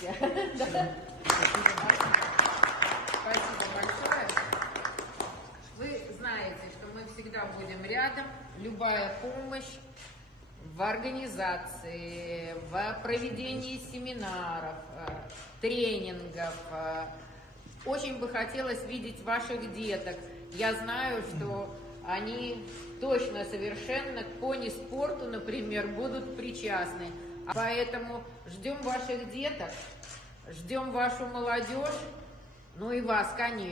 увидите. Спасибо большое. Вы знаете, что мы всегда будем рядом. Любая помощь в организации, в проведении семинаров, тренингов. Очень бы хотелось видеть ваших деток. Я знаю, что они точно совершенно к пони-спорту, например, будут причастны. Поэтому ждем ваших деток, ждем вашу молодежь, ну и вас, конечно.